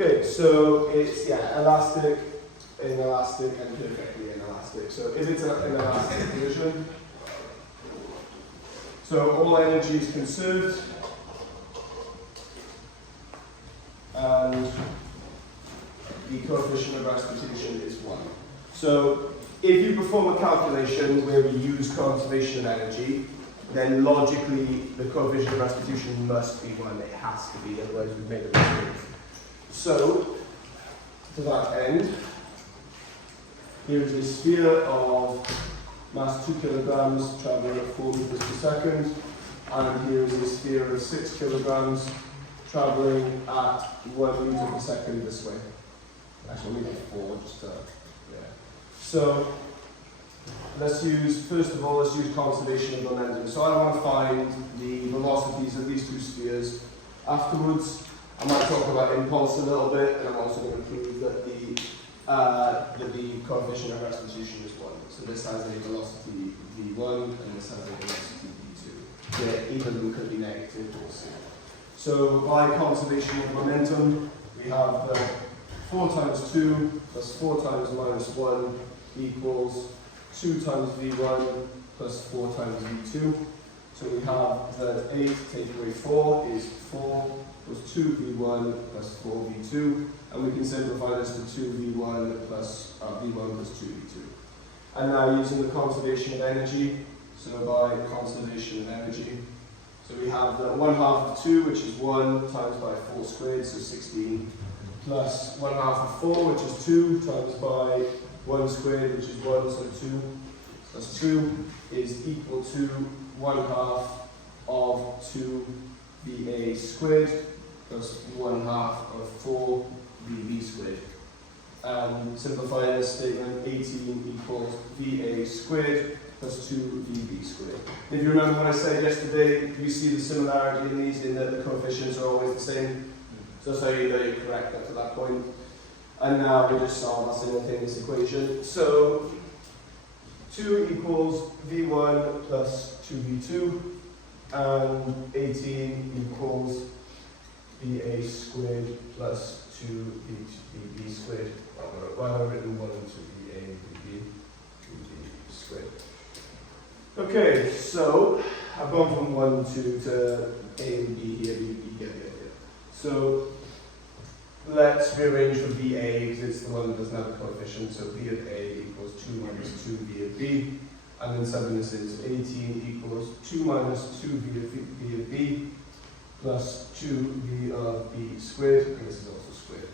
Okay, so it's elastic, inelastic, and perfectly inelastic. So if it's an inelastic collision, so all energy is conserved, and the coefficient of restitution is 1. So if you perform a calculation where we use conservation of energy, then logically the coefficient of restitution must be 1. It has to be, otherwise we've made a mistake. So, to that end, here is a sphere of mass 2 kilograms traveling at 4 meters per second, and here is a sphere of 6 kilograms traveling at 1 meter per second this way. Actually, maybe 4, just So, let's use conservation of momentum. So I want to find the velocities of these two spheres. Afterwards, I might talk about impulse a little bit, and I'm also going to prove that the coefficient of restitution is 1. So this has a velocity v1, and this has a velocity v2. Yeah, either of them could be negative, we'll see. So by conservation of momentum, we have 4 times 2 plus 4 times minus 1 equals 2 times v1 plus 4 times v2. So we have that 8 take away 4 is 4 plus 2v1 plus 4v2. And we can simplify this to 2v1 plus v1 plus 2v2. And now using the conservation of energy, so by conservation of energy, so we have the 1/2 of 2, which is 1, times by 4 squared, so 16, plus 1/2 of 4, which is 2, times by 1 squared, which is 1, so 2, plus 2 is equal to 1/2 of 2va squared, plus 1/2 of 4vv squared. And simplifying this statement, 18 equals va squared plus 2vv squared. If you remember what I said yesterday, you see the similarity in these, in that the coefficients are always the same. So that's how you know you're correct up to that point. And now we just solve our simultaneous equation. So 2 equals v1 plus 2v2, and 18 equals va squared plus 2vb squared. Why have I written 1 and 2, va and vb squared? Okay, so I've gone from 1 to a and b here, b, get the idea. So let's rearrange for VA because it's the one that doesn't have a coefficient. So V of A equals 2 minus 2 V of B. And then something that says 18 equals 2 minus 2 V of B plus 2 V of B squared. And this is also squared.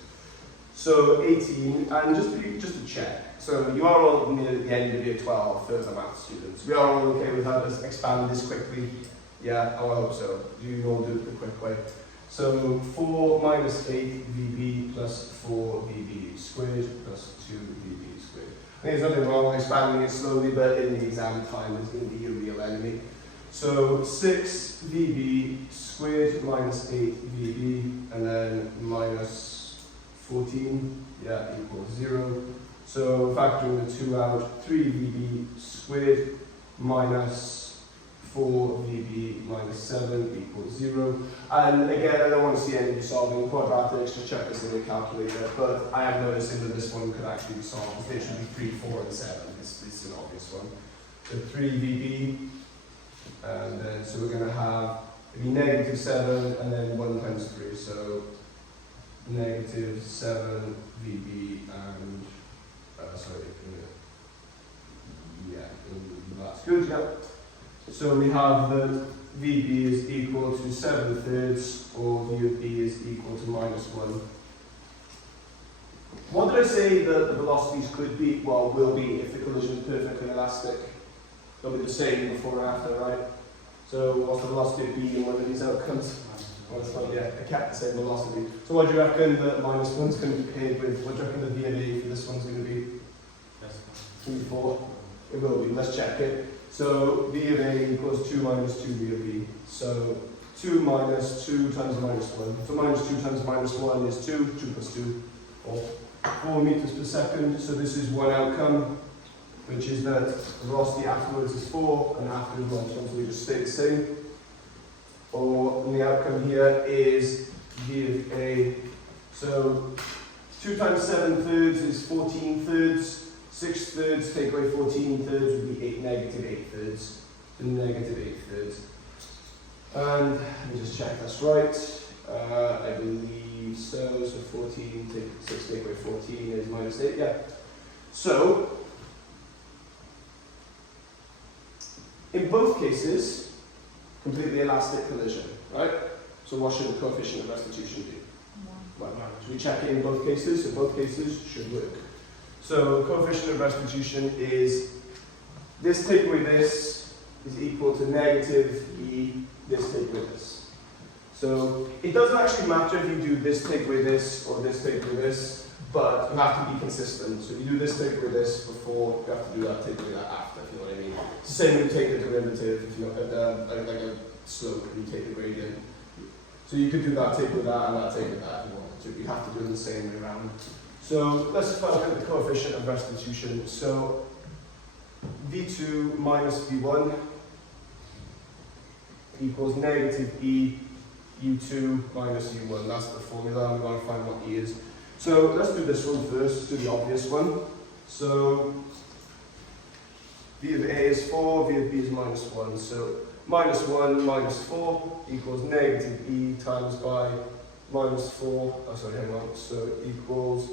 So 18, and just to check. So you are all near the end of year 12, further math students. We are all okay with how to expand this quickly? Yeah, oh, I hope so. You all do it the quick way. So 4 minus 8 VB plus 4 VB squared plus 2 VB squared. I think there's nothing wrong with expanding it slowly, but in the exam time it's going to be your real enemy. So 6 VB squared minus 8 VB, and then minus 14, equals 0. So factoring the 2 out, 3 VB squared minus 4 VB minus 7 equals 0. And again, I don't want to see any of you solving quadratics, just check this in your calculator, but I am noticing that this one could actually be solved. There should be 3, 4, and 7. This is an obvious one. So 3 VB, and then so we're going to have negative 7, and then 1 times 3, so negative 7 VB, and that's good, So we have that VB is equal to 7/3, or V of B is equal to minus 1. What did I say that the velocities could be? Well, will be if the collision is perfectly elastic. They'll be the same before and after, right? So what's the velocity of B in one of these outcomes? I kept the same velocity. So what do you reckon that minus 1's going to be paired with? What do you reckon the V of A for this one's going to be? 3, 4. It will be. Let's check it. So V of A equals 2 minus 2 V of B. So 2 minus 2 times minus 1. So minus 2 times minus 1 is 2. 2 plus 2, 4 meters per second. So this is one outcome, which is that the velocity afterwards is 4, and afterwards we just stay the same. Or the outcome here is V of A So 2 times 7 thirds is 14 thirds. 6 thirds, take away 14 thirds would be negative 8 thirds. So negative 8 thirds. And let me just check that's right. I believe so. So 14, 6 take away 14 is minus 8, yeah. So, in both cases, completely elastic collision, right? So what should the coefficient of restitution be? 1. Should we check it in both cases? So both cases should work. So coefficient of restitution is this take away this is equal to negative E, this take away this. So it doesn't actually matter if you do this take away this or this take away this, but you have to be consistent. So if you do this take away this before, you have to do that take away that after, if you know what I mean. It's the same when you take the derivative, if you know, like a slope, you take the gradient. So you could do that take with that and that take with that if you want to. You have to do it the same way around. So let's just look at the coefficient of restitution. So V2 minus V1 equals negative E U2 minus U1. That's the formula, and we want to find what E is. So let's do this one first, let's do the obvious one. So V of A is 4, V of B is minus 1. So minus 1 minus 4 equals negative E times by minus 4, oh sorry, hang on, so it equals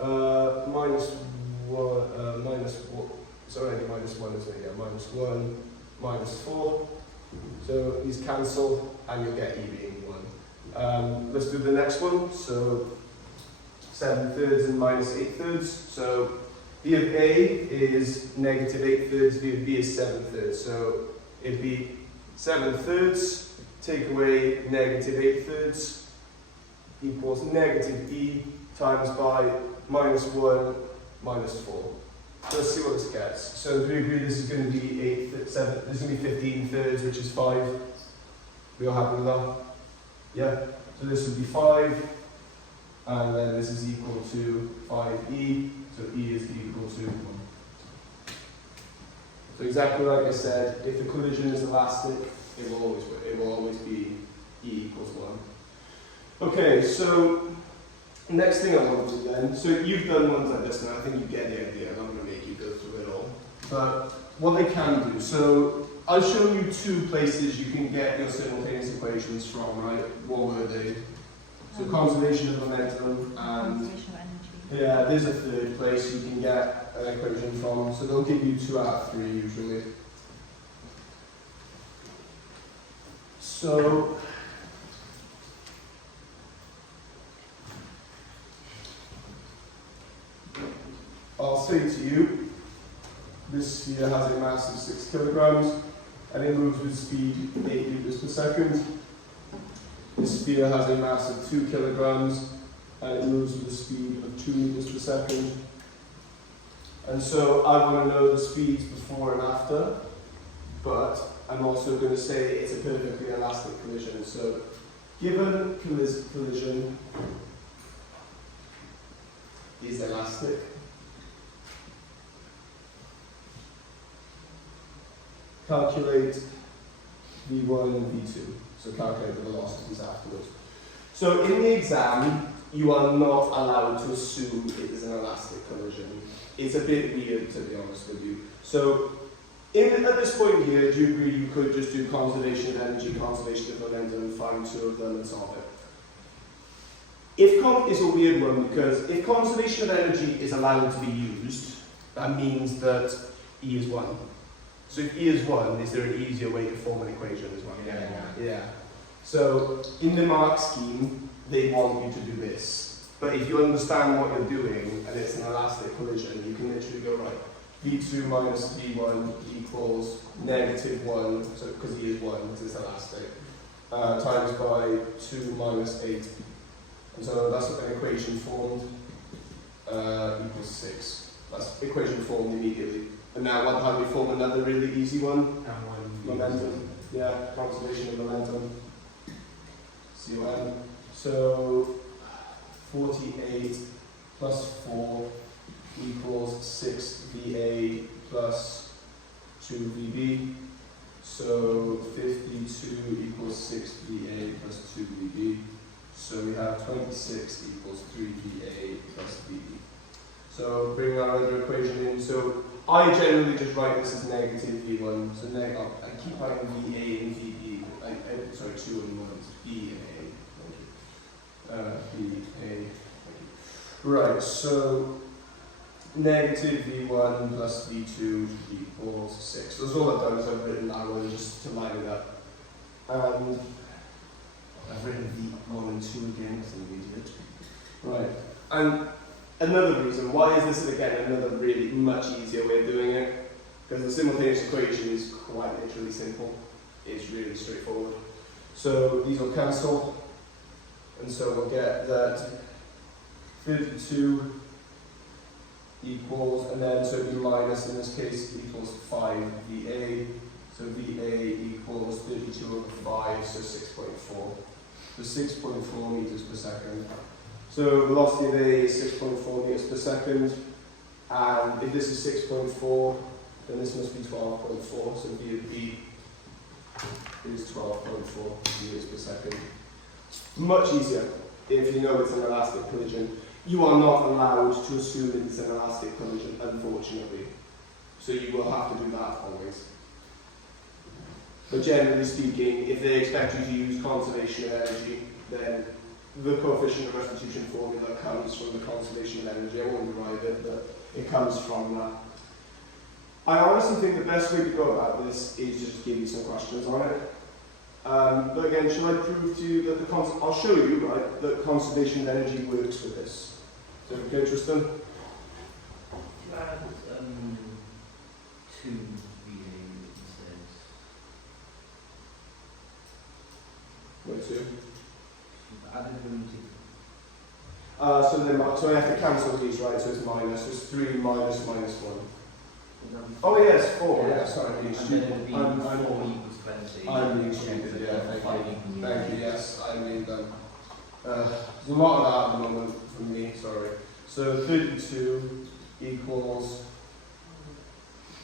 minus 1, minus 1, it's already minus 1, isn't it? Yeah, minus 1 minus 4. So these cancel and you'll get E being 1. Let's do the next one. So 7 thirds and minus 8 thirds. So V of A is negative 8 thirds, V of B is 7 thirds. So it'd be 7 thirds, take away negative 8 thirds, equals negative E times by minus 1 minus 4. So let's see what this gets. So do we agree this is going to be 8, 7, this is going to be 15 thirds, which is 5. We all happy with that? Yeah? So this would be 5, and then this is equal to 5E, so E is equal to 1. So exactly like I said, if the collision is elastic, it will always be E equals 1. Okay, so next thing I want to do then, so you've done ones like this now, I think you get the idea, I'm not going to make you go through it all. But what they can do, so I'll show you 2 places you can get your simultaneous equations from, right? What were they? So conservation of momentum and conservation of energy. Yeah, there's a 3rd place you can get an equation from, so they'll give you 2 out of 3 usually. So I'll say to you, this sphere has a mass of 6 kilograms and it moves with speed 8 meters per second. This sphere has a mass of 2 kilograms and it moves with a speed of 2 meters per second. And so I want to know the speeds before and after, but I'm also going to say it's a perfectly elastic collision. So given collision is elastic, calculate V1 and V2. So calculate the velocities afterwards. So in the exam, you are not allowed to assume it is an elastic collision. It's a bit weird, to be honest with you. So at this point here, do you agree you could just do conservation of energy, conservation of momentum, and find 2 of them and solve it? It's a weird one, because if conservation of energy is allowed to be used, that means that E is 1. So if E is 1, is there an easier way to form an equation as well? Yeah. So in the mark scheme, they want you to do this. But if you understand what you're doing, and it's an elastic collision, you can literally go, right, V2 minus V1 equals negative 1, so because E is 1, because it's elastic, times by 2 minus 8. And so that's an equation formed, equals 6. That's equation formed immediately. And now what time we form another really easy one? Momentum. Yeah, conservation of momentum. COM. So 48 plus 4 equals 6 VA plus 2 VB. So 52 equals 6 VA plus 2 VB. So we have 26 equals 3VA plus VB. So bring our other equation in. So I generally just write this as negative V1. So I keep writing VA and VB. Sorry, 2 and 1. It's B and A. B, A. Right, so negative V1 plus V2 equals 6. So that's all I've done is I've written that one just to line it up. And I've written V1 and 2 again because I'm an idiot. Right, and another reason, why is this again another really much easier way of doing it? Because the simultaneous equation is quite literally simple. It's really straightforward. So these will cancel, and so we'll get that 32 equals, and then so it'll be minus, in this case, equals 5 VA. So VA equals 32 over 5, so 6.4. So 6.4 meters per second. So velocity of A is 6.4 meters per second, and if this is 6.4, then this must be 12.4, so V of B is 12.4 meters per second. Much easier if you know it's an elastic collision. You are not allowed to assume that it's an elastic collision, unfortunately. So you will have to do that always. But generally speaking, if they expect you to use conservation of energy, then the coefficient of restitution formula comes from the conservation of energy. I won't derive it, but it comes from that. I honestly think the best way to go about this is just to give you some questions on it. But again, shall I prove to you that I'll show you, right, that conservation of energy works for this. Is that okay, Tristan? To add 2 VA instead. Where to? Added them So I have to cancel these, right? So it's minus. So it's 3 minus minus 1. Oh yes, 4. Yeah, sorry, I'm being stupid. I'm 4 equals 20. I'm being stupid. Yeah, thank you. Yes, I mean them. There's a lot of that at the moment from me. Sorry. So 32 equals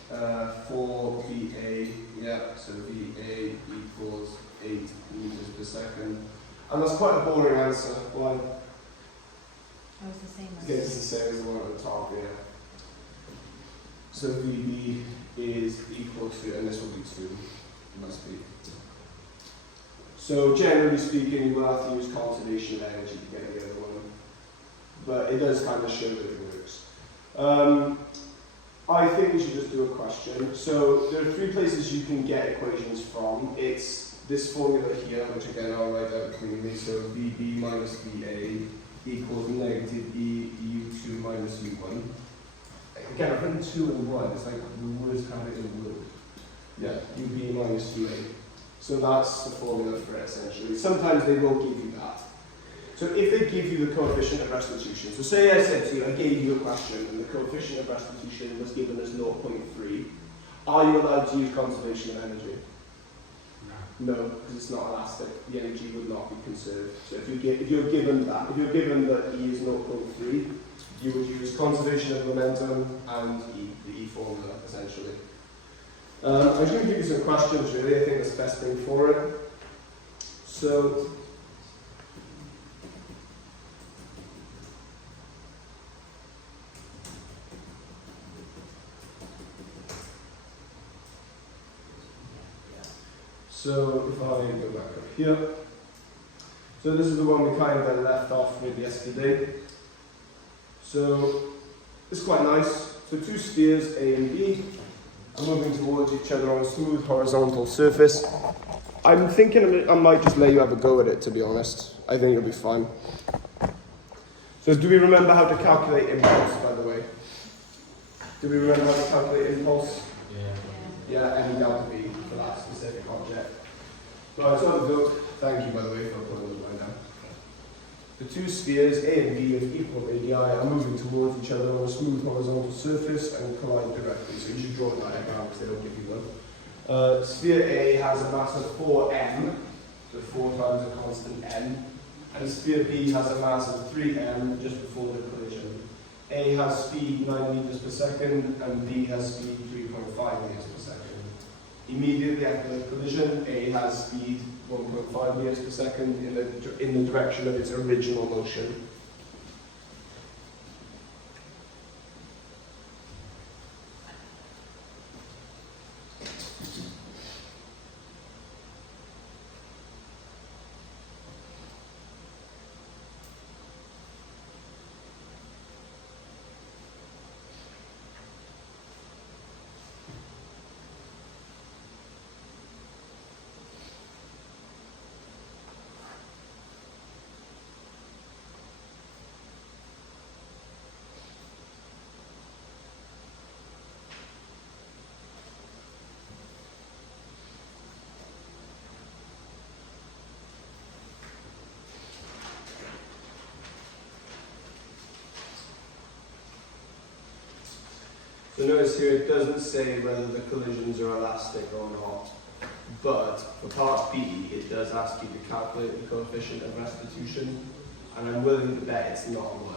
4 VA. Yeah. So VA equals 8 meters per second. And that's quite a boring answer. Why? Oh, it's the same as It's the same as the one at the top, yeah. So VB is equal to, and this will be 2, must be. So generally speaking, you will have to use conservation of energy to get the other one. But it does kind of show that it works. I think we should just do a question. So there are 3 places you can get equations from. It's this formula here, which again I'll write out cleanly. So VB minus VA equals negative E U2 minus U1. Again, I've written 2 and 1. It's like the words have it in Word. Yeah, UB minus UA. So that's the formula for it, essentially. Sometimes they will give you that. So if they give you the coefficient of restitution, so say I said to you, I gave you a question, and the coefficient of restitution was given as 0.3, are you allowed to use conservation of energy? No, because it's not elastic. The energy would not be conserved. So if you're given that E is 0.3, you would use conservation of momentum and the E formula, essentially. I'm just going to give you some questions, really. I think that's the best thing for it. So, if I go back up here. So this is the one we kind of left off with yesterday. So it's quite nice. So 2 spheres, A and B, are moving towards each other on a smooth horizontal surface. I'm thinking I might just let you have a go at it, to be honest. I think it'll be fun. So do we remember how to calculate impulse, by the way? Do we remember how to calculate impulse? Yeah, M delta V for that specific object. Right, so let's go. Thank you, by the way, for putting those line down. The 2 spheres, A and B, of equal radii are moving towards each other on a smooth horizontal surface and collide directly. So you should draw a diagram because they don't give you one. Sphere A has a mass of 4m, so 4 times a constant m, and sphere B has a mass of 3m just before the collision. A has speed 9 meters per second, and B has speed 3.5 meters per second. Immediately after the collision, A has speed 1.5 meters per second in the direction of its original motion. So notice here it doesn't say whether the collisions are elastic or not, but for part B it does ask you to calculate the coefficient of restitution, and I'm willing to bet it's not 1.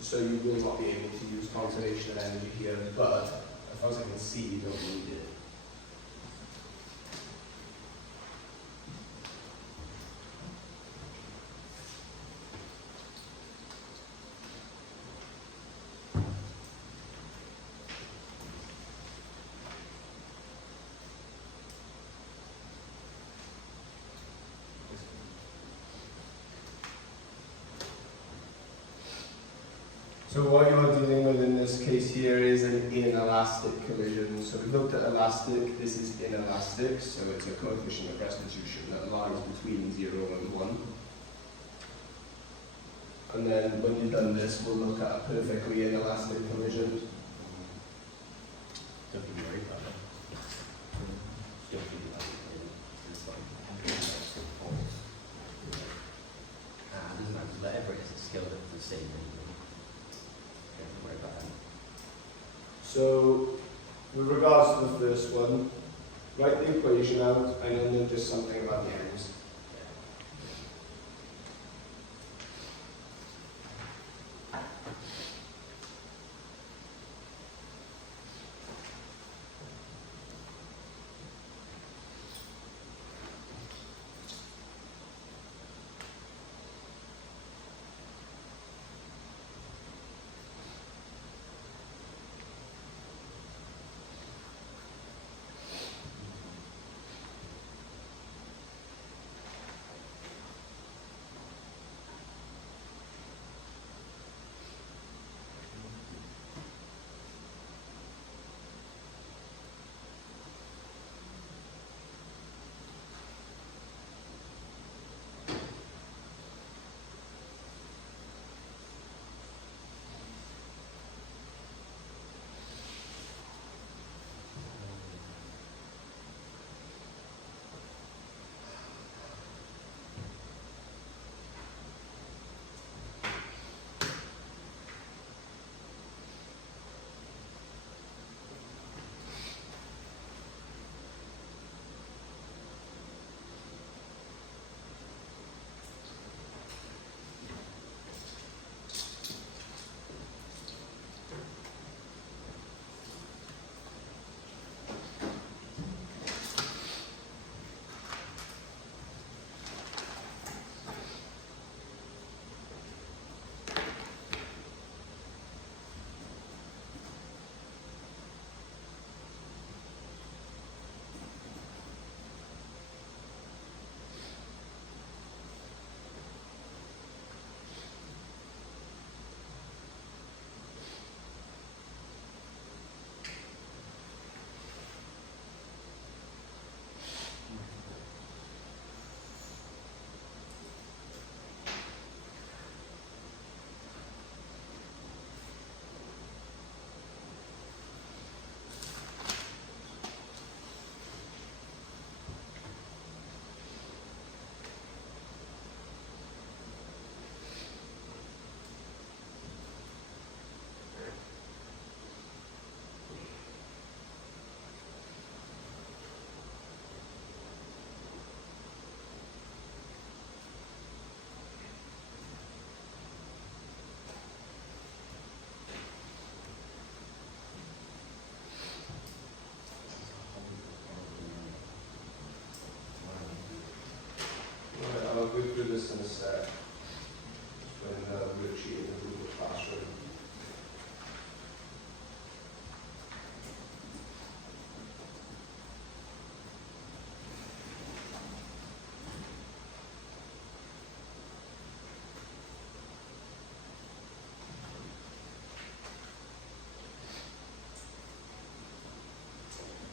So you will not be able to use conservation of energy here, but as far as I can see you don't need it. So what you're dealing with in this case here is an inelastic collision. So we've looked at elastic, this is inelastic, so it's a coefficient of restitution that lies between 0 and 1. And then when you've done this, we'll look at a perfectly inelastic collision. Don't be worried about it. Don't be like it's like doesn't matter, whatever it is, it's still the same anyway. Don't worry about that. So with regards to the first one, write the equation out and then notice something about the ends.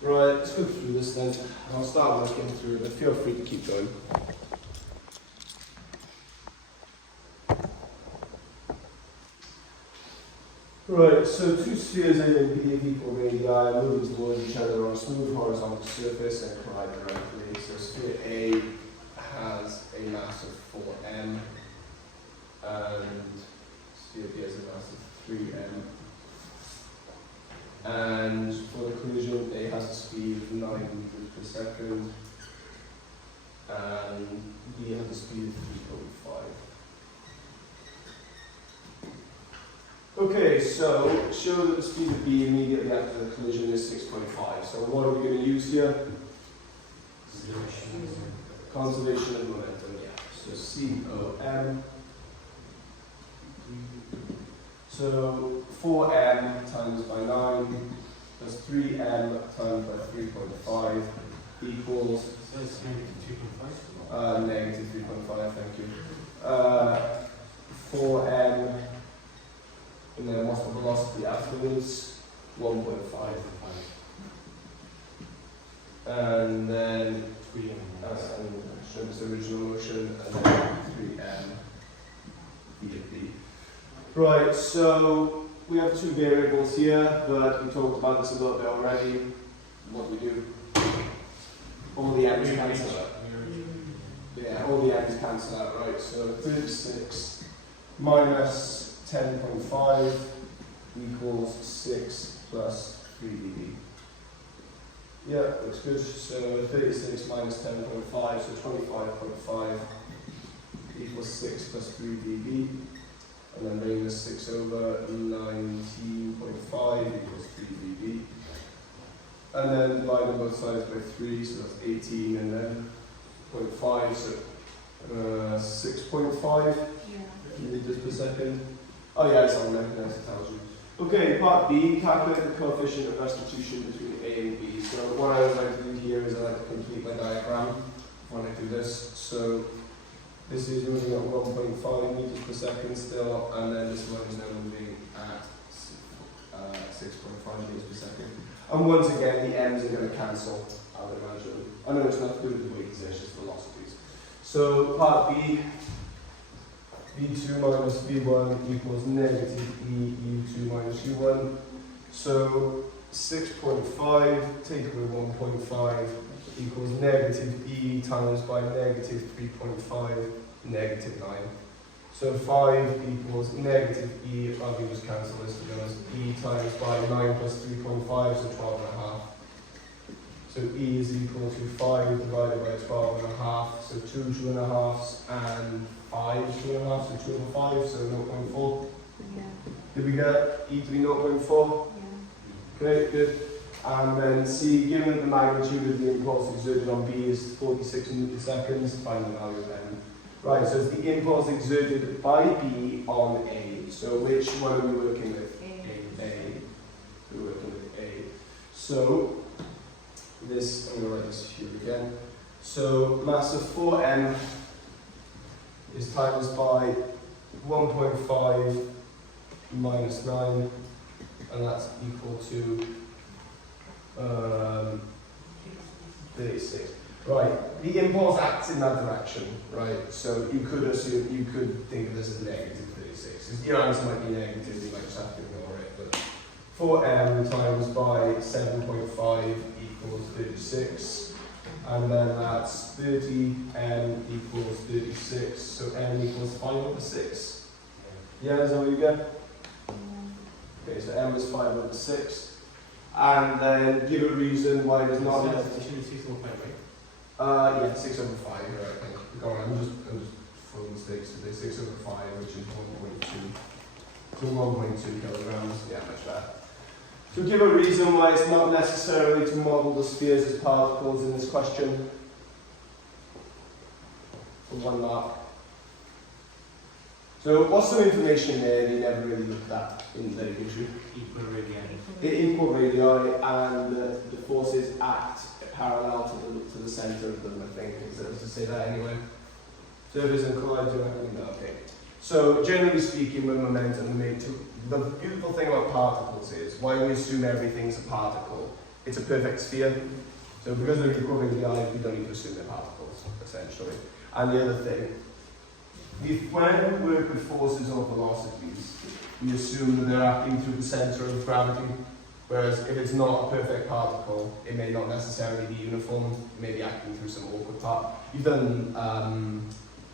Right, let's go through this then. I'll start working through it, but feel free to keep going. Right, so two spheres A and B of equal radii are moving towards each other on a smooth horizontal surface and collide directly. So sphere A has a mass of 4m and sphere B has a mass of 3m. And for the collision, A has a speed of 9 meters per second and B has a speed of 3.5. Okay, so show that the speed of B immediately after the collision is 6.5. So what are we going to use here? Conservation of momentum, yeah. So COM. So 4m times by 9 plus 3m times by 3.5 equals negative 3.5, thank you. 4m. And then what's the velocity afterwards? 1.5. And then show this original motion, and then 3m e of b. Right, so we have two variables here, but we talked about this a little bit already. What do we do? All the m's cancel out. Yeah, all the m's cancel out, right? So 36 minus 10.5 equals 6 plus 3 dB. Yeah, looks good. So 36 minus 10.5, so 25.5 equals 6 plus 3 dB. And then bring this 6 over 19.5 equals 3 dB. And then divide them both sides by 3, so that's 18, and then 0.5, so 6.5 meters per second. Oh yeah, it's on there, nice, it tells you. Okay, part B, calculate the coefficient of restitution between A and B. So what I would like to do here is I like to complete my diagram when I do this. So this is moving at 1.5 meters per second still, and then this one is now moving at 6.5 meters per second. And once again, the m's are going to cancel, I would imagine. I know it's not to do with the weights, it's just velocities. So part B, V2 minus V1 equals negative E U2 minus U1. So 6.5 take away 1.5 equals negative E times by negative 3.5, negative 9. So 5 equals negative E, I can just cancel this to be honest, E times by 9 plus 3.5, so 12.5. So E is equal to 5 divided by 12.5, so 2 2.5s and 5 2.5, so 2 over 5, so 0.4. Yeah. Did we get E to be 0.4? Yeah. Great, good. And then C, given that the magnitude of the impulse exerted on B is 46 meters seconds, find the value of M. Right, so it's the impulse exerted by B on A. So which one are we working with? A. We're working with A. So this, I'm going to write this here again. So mass of 4m is times by 1.5 minus 9, and that's equal to 36. Right, the impulse acts in that direction, right? So you could assume, you could think of this as negative 36. Your answer might be negative, you might just have to ignore it, but 4m times by 7.5 equals 36, and then that's 30m equals 36, so m equals 5 over 6. Yeah, is that what you get? Okay, so m is 5 over 6. And then give a reason why it is not. Yeah, 6 over 5, right? 6 over 5, right, I think. Go on, I'm just full of mistakes today. 6 over 5, which is 1.2. So 1.2 kilograms, yeah, much better. So give a reason why it's not necessarily to model the spheres as particles in this question. For 1 mark. So what's some information there they never really looked at in the issue? Equal radii. Equal radii, and the forces act parallel to the centre of them, I think. Is that to say that anyway? Surface and collide directly. Okay. So generally speaking, with momentum, the beautiful thing about particles is why we assume everything's a particle it's a perfect sphere. So because they're equal in the eye, we don't need to assume they're particles, essentially. And the other thing, when we work with forces or velocities, we assume that they're acting through the centre of gravity. Whereas if it's not a perfect particle, it may not necessarily be uniform. It may be acting through some awkward part. You've done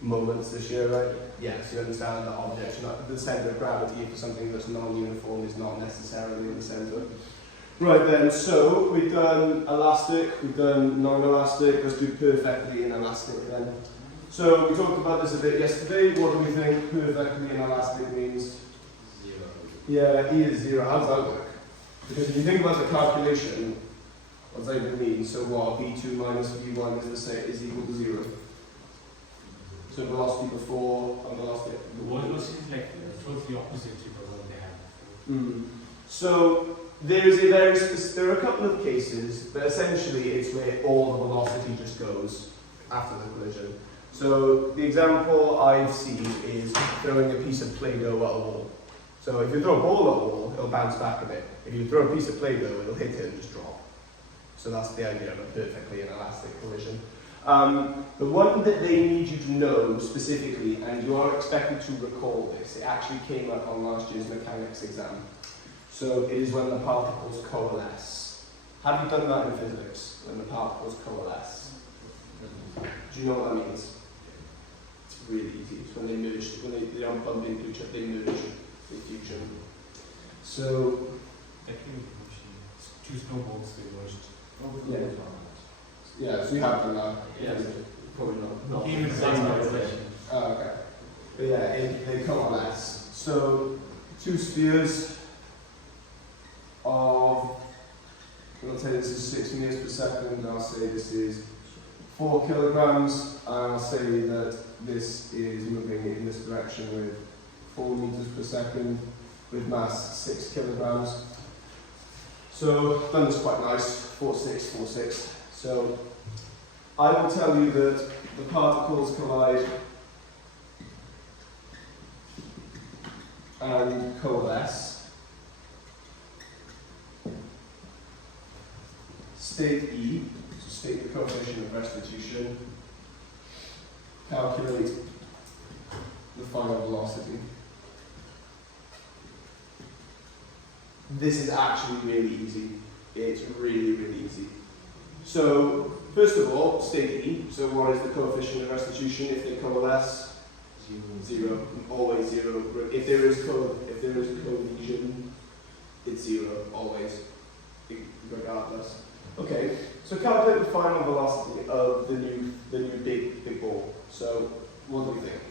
moments this year, right? Yes, you understand that objects, the centre of gravity for something that's non-uniform is not necessarily in the centre. Right then, so we've done elastic, we've done non-elastic. Let's do perfectly inelastic then. So we talked about this a bit yesterday. What do we think perfectly inelastic means? 0. Yeah, E is 0. How does that work? Because if you think about the calculation, what does that even mean? So what, V2 minus V1 is the same, is equal to 0. So velocity before and velocity. The word velocity is like totally opposite to what they have. So there are a couple of cases, but essentially it's where all the velocity just goes after the collision. So the example I've seen is throwing a piece of Play-Doh at a wall. So if you throw a ball at a wall, it'll bounce back a bit. If you throw a piece of Play-Doh, it'll hit it and just drop. So that's the idea of a perfectly inelastic collision. The one that they need you to know specifically, and you are expected to recall this, it actually came up on last year's mechanics exam. So it is when the particles coalesce. Have you done that in physics, when the particles coalesce? Do you know what that means? It's really easy. It's when they merge, when they don't bump into each other, they merge with fusion. So, Technically, two snowballs they merged. yeah, so you have done that. Yes. Probably not. Came in the same direction. Oh, okay. But yeah, they coalesce. So, two spheres of, I'll say this is 6 meters per second, and I'll say this is 4 kilograms, and I'll say that this is moving in this direction with 4 meters per second with mass 6 kilograms. So done this quite nice, 4, 6, 4, 6. So I will tell you that the particles collide and coalesce. State E, so state the coefficient of restitution, calculate the final velocity. This is actually really easy. It's really, really easy. So, first of all, state E. So what is the coefficient of restitution if they coalesce? 0. Always 0. If there is cohesion, it's 0. Always. Regardless. Okay, so calculate the final velocity of the new big ball. So, what do we think?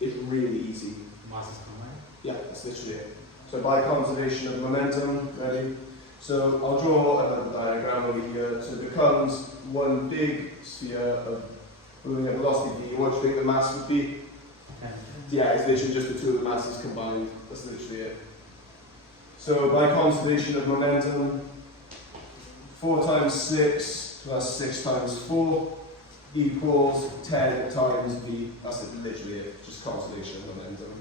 It's really easy. Masses combined. Yeah, that's literally it. So by conservation of momentum, ready? So I'll draw another diagram over here. So it becomes one big sphere of moving at velocity v. What do you think the mass would be? Yeah, it's literally just the two of the masses combined. That's literally it. So by conservation of momentum, 4 times 6 plus 6 times 4 equals 10 times v. That's literally it, just conservation of momentum.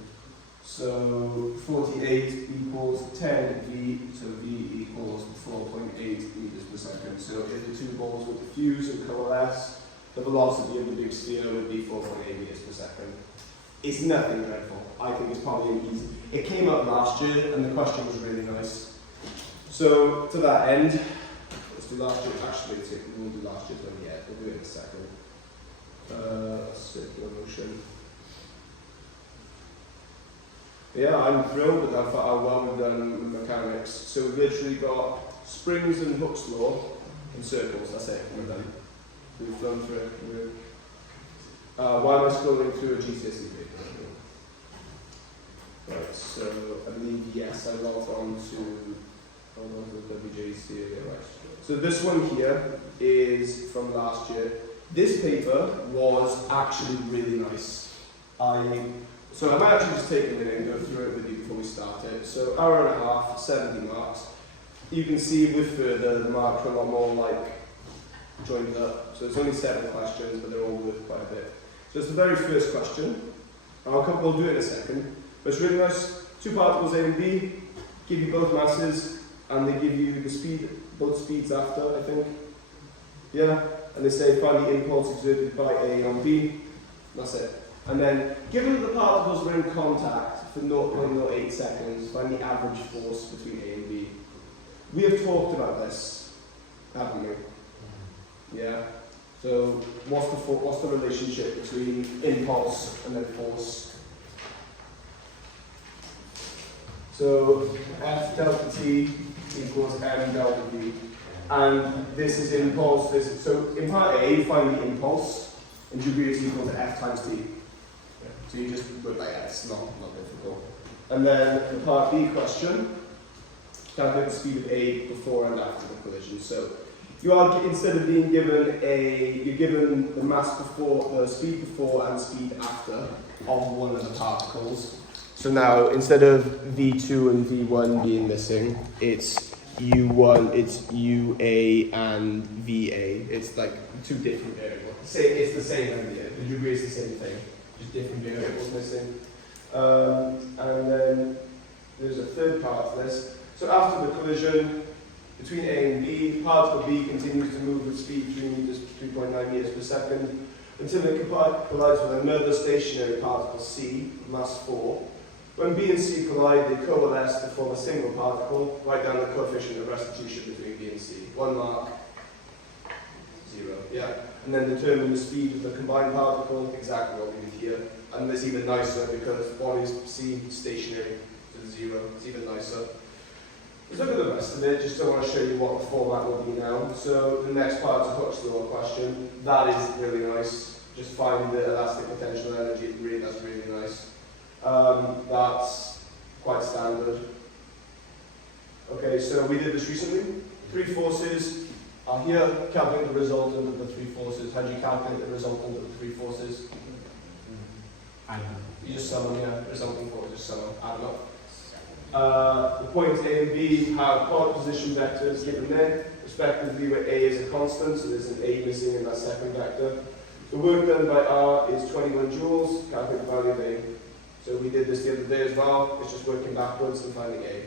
So 48 equals 10v, so v equals 4.8 meters per second. So if the two balls were to fuse and coalesce, the velocity of the big sphere would be 4.8 meters per second. It's nothing dreadful. I think it's probably an easy. It came up last year and the question was really nice. So to that end, let's do last year. Actually, we won't do last year's one yet. We'll do it in a second. Circular motion. Yeah, I'm thrilled with how well we've done with mechanics. So we've literally got springs and Hooke's law in circles. That's it. We're done. We've flown through it. Why am I scrolling through a GCSE paper? Right. So I believe yes, I logged on to the WJC. Right. So this one here is from last year. This paper was actually really nice. So I might actually just take a minute and go through it with you before we start it. So hour and a half, 70 marks. You can see with further, the marks are a lot more like joined up. So it's only 7 questions, but they're all worth quite a bit. So it's the very first question. We'll do it in a second. But it's really nice. 2 particles A and B, give you both masses, and they give you the speed, both speeds after, I think. Yeah, and they say find the impulse exerted by A on B. That's it. And then, given that the particles were in contact for 0.08 seconds, find the average force between A and B. We have talked about this, haven't we? Yeah. So, what's the relationship between impulse and then force? So, F delta T equals M delta V. And this is impulse. So, in part A, find the impulse, and degree is equal to F times T. So you just work like that, it's not difficult. And then the part B question, calculate the speed of A before and after the collision. So you are, instead of being given you're given the mass before, the speed before and speed after of one of the particles. So now, instead of V2 and V1 being missing, it's U1, it's UA and VA. It's like two different variables. It's the same idea, the degree is the same thing. Just different variables missing. And then there's a third part to this. So after the collision between A and B, particle B continues to move with speed 3.9 meters per second until it collides with another stationary particle C, mass 4. When B and C collide, they coalesce to form a single particle. Write down the coefficient of restitution between B and C. 1 mark, 0. Yeah. And then determine the speed of the combined particle, exactly what we did here. And it's even nicer because one is C stationary to 0. It's even nicer. Let's look at the rest of it, just so I want to show you what the format will be now. So the next part is a Huxley question. That is really nice. Just find the elastic potential energy. That's really nice. That's quite standard. Okay, so we did this recently. 3 forces are here. Calculate the resultant of the 3 forces. How do you calculate the resultant of the 3 forces? I don't know. You just sum them, yeah. Resulting force, just sum them. Add them up. The points A and B have point position vectors given there, respectively, where A is a constant, so there's an A missing in that second vector. The work done by R is 21 joules. Calculate the value of A. So we did this the other day as well. It's just working backwards and finding A.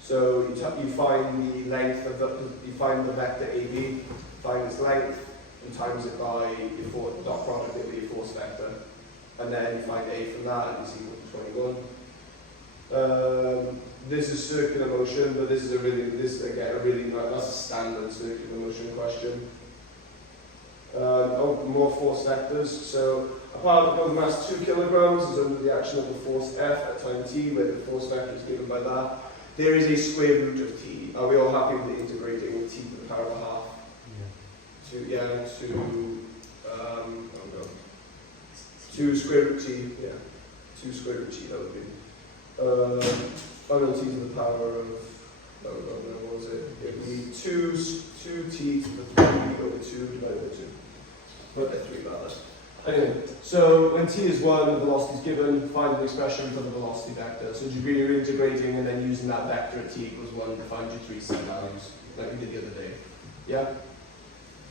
So you find the length of you find the vector AB, find its length, and times it by your dot product, it will be a force vector. And then you find A from that, and it's equal to 21. This is circular motion, but this is that's a standard circular motion question. More force vectors. So a particle of mass 2 kilograms is under the action of the force F at time t, where the force vector is given by that. There is a square root of t. Are we all happy with integrating with t to the power of half? To square root t, yeah. 2 square root t, that would be. T to the power of, what was it? It would be 2t to the 3 over 2 divided by 2. Not by 3, rather. Anyway, so when t is 1, the velocity is given, find an expression for the velocity vector. So you're integrating and then using that vector at t equals 1 to find your 3 c values, like we did the other day. Yeah?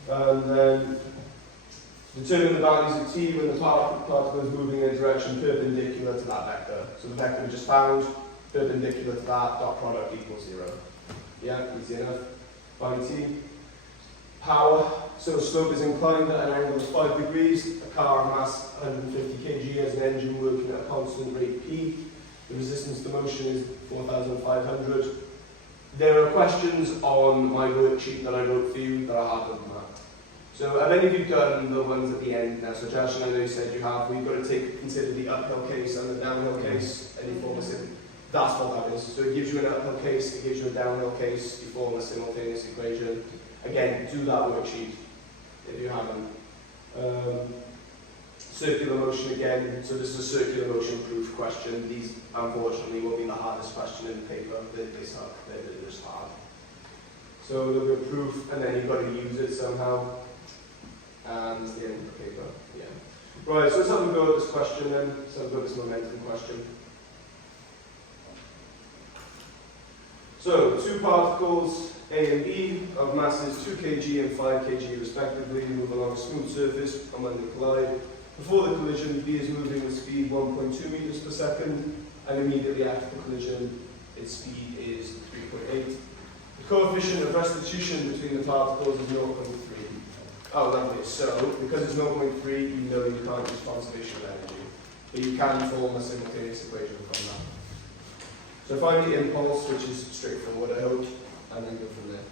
And then determine the values of t when the particle is moving in a direction perpendicular to that vector. So the vector we just found, perpendicular to that, dot product equals 0. Yeah, easy enough. Find t. Power. So slope is inclined at an angle of 5 degrees. A car of mass 150 kg has an engine working at a constant rate p. The resistance to motion is 4,500. There are questions on my worksheet that I wrote for you that are harder than that. So have any of you done the ones at the end now? So Josh, I know you said you have. We've got to consider the uphill case and the downhill case, and you form a that's what that is. So it gives you an uphill case, it gives you a downhill case, you form a simultaneous equation. Again, do that worksheet if you haven't. Circular motion again, so this is a circular motion proof question. These, unfortunately, will be the hardest question in the paper. They're just hard. So there'll be a proof, and then you've got to use it somehow. And it's the end of the paper. Yeah. Right, so let's have a go at this question then. Let's have a go at this momentum question. So, 2 particles, A and B, of masses 2 kg and 5 kg respectively, move along a smooth surface and when they collide. Before the collision, B is moving with speed 1.2 meters per second, and immediately after the collision, its speed is 3.8. The coefficient of restitution between the particles is 0.3. Oh, lovely. So, because it's 0.3, you know you can't use conservation of energy. But you can form a simultaneous equation from that. So find the impulse, which is straightforward, I hope, and then go from there.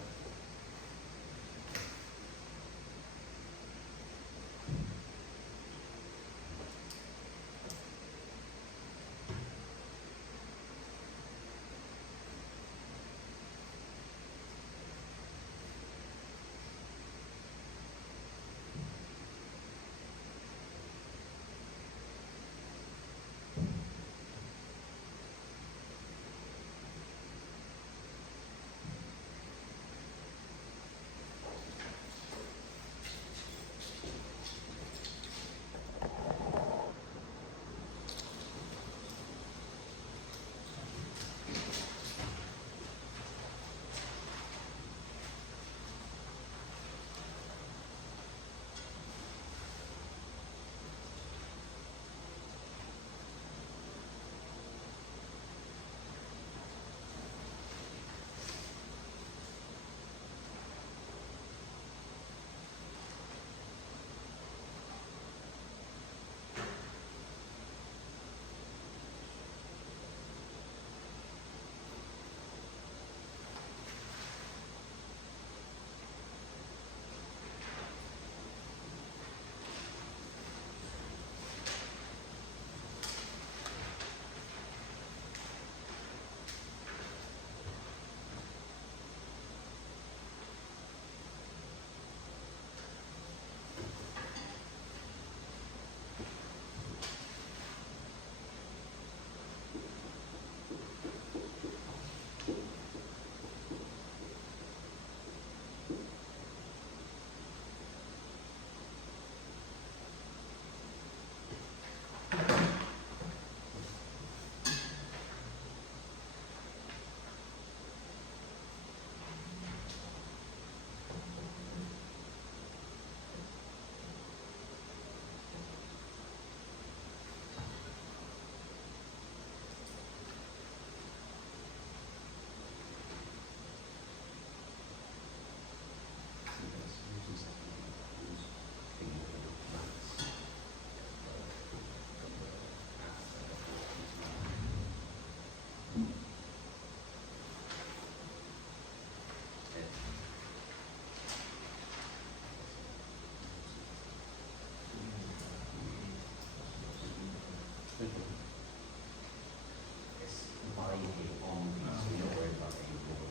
It's binding on these, so you're not worried about any more.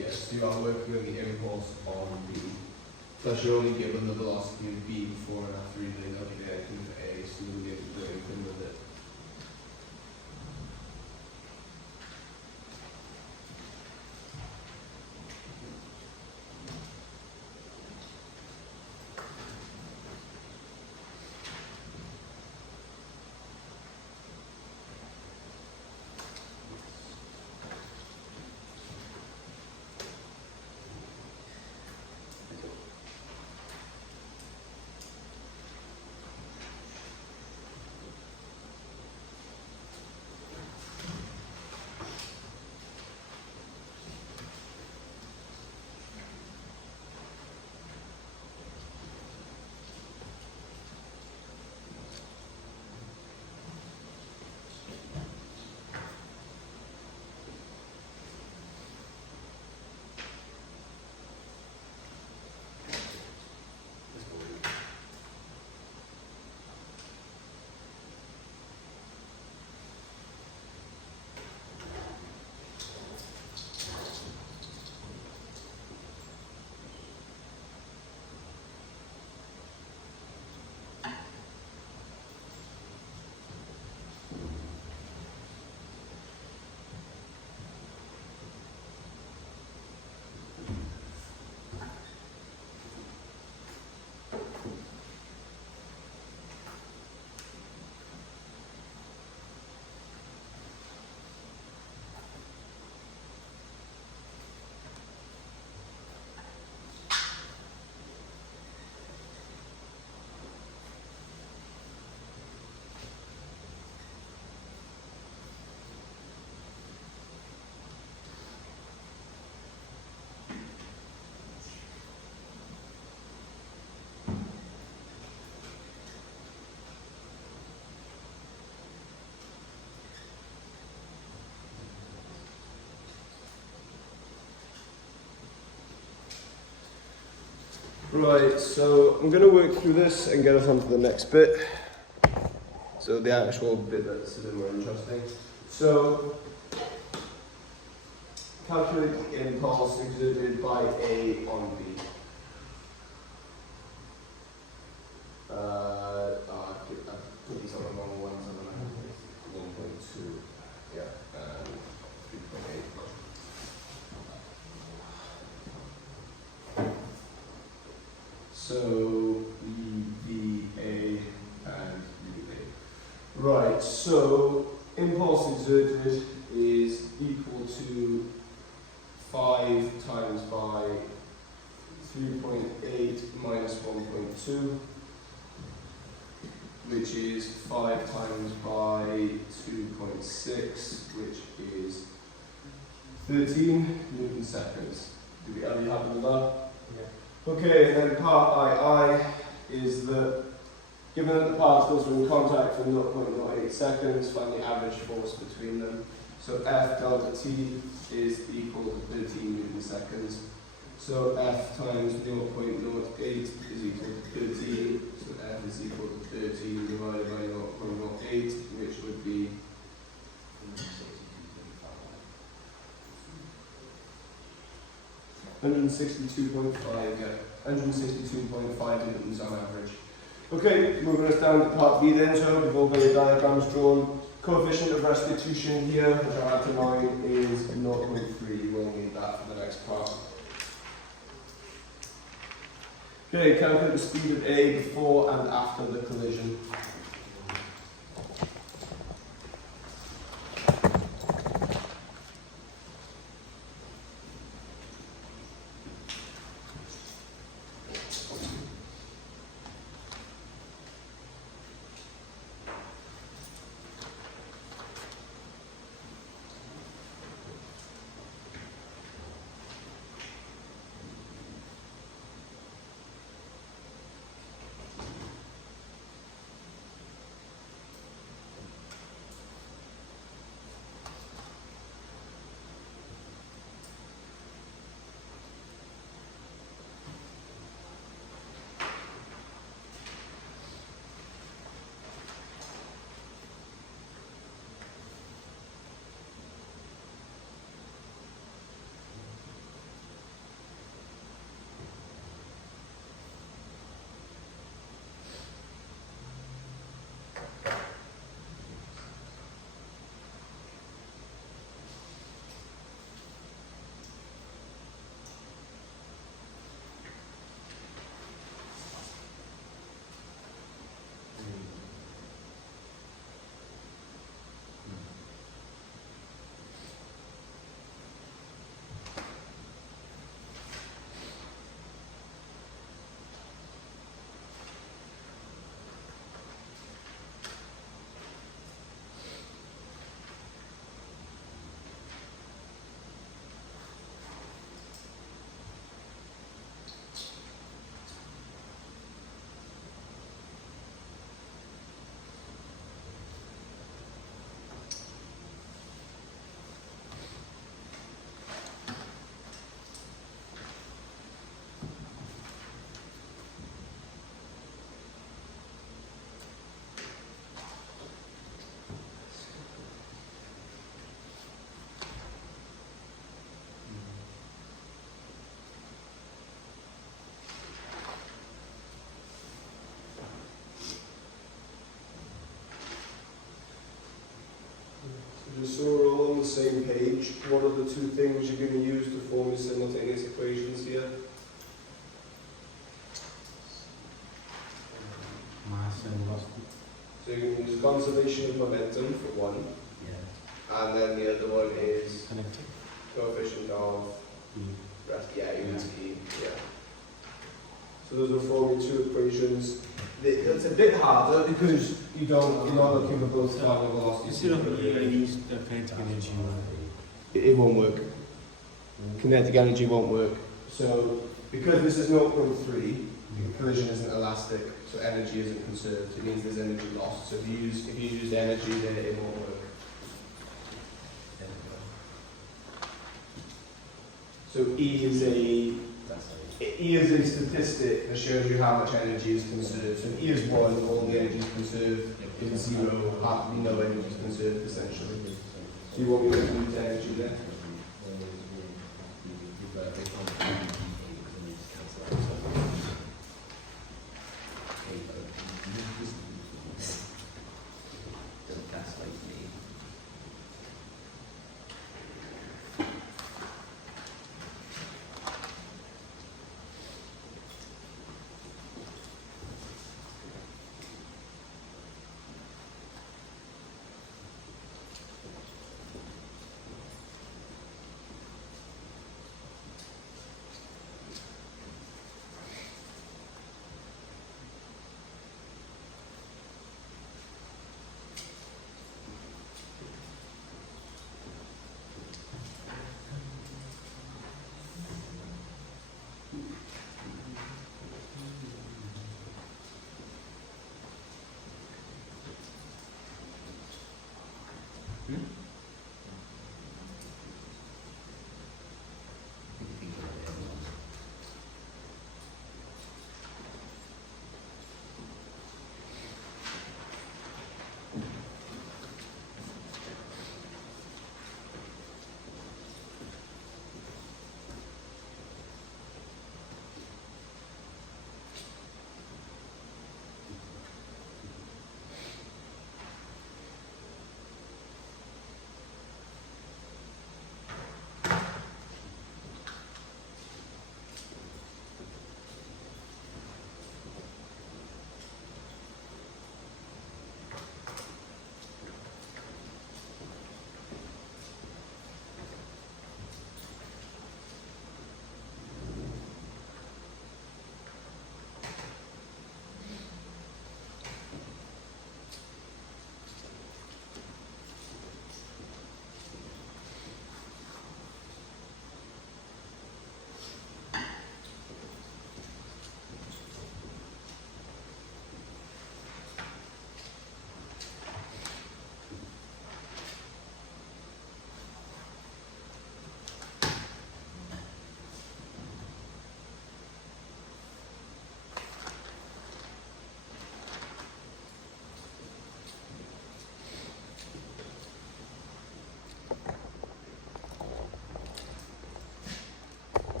Yes, you are working on the impulse on B. Plus you're only given the velocity of B before and after you doing anything for A, so you'll be able to do anything with it. Right, so I'm going to work through this and get us on to the next bit. So the actual bit that's a bit more interesting. So, calculate the impulse exerted by A on B. I put these on the wrong ones, haven't I? 1.2, yeah, and 3.8. So, VA and UA. Right, so impulse exerted is equal to 5 times by 3.8 minus 1.2, which is 5 times by 2.6, which is 13 Newton seconds. Are you happy with that? Yeah. Okay, and then part II is that given that the particles are in contact for 0.08 seconds, find the average force between them. So F delta T is equal to 13 Newton seconds. So F times 0.08 is equal to 13. So F is equal to 13 divided by 0.08, which would be 162.5, yeah. 162.5 newtons on average. Okay, moving us down to part B then, so we've all got the diagrams drawn. Coefficient of restitution here, which I have to mind, is 0.3. You will need that for the next part. Okay, calculate the speed of A before and after the collision. Just so we're all on the same page, what are the two things you're going to use to form your simultaneous equations here? Mass and velocity. So you're going to use conservation of momentum for one, Yeah. and then the other one is Connected. coefficient of rest. Yeah, units E. Yeah. So those will form your two equations. It's a bit harder because you're not looking for both final velocity. Instead of E, I use the kinetic energy. It won't work. Kinetic energy won't work. So because this is 0.3, collision isn't elastic, so energy isn't conserved. It means there's energy lost. So if you use energy, then it won't work. So E is a That's how E is a statistic that shows you how much energy is conserved. So E is 1, all the energy is conserved. In 0, hardly no energy is conserved, essentially. Do you want me to include energy there? Don't gaslight me.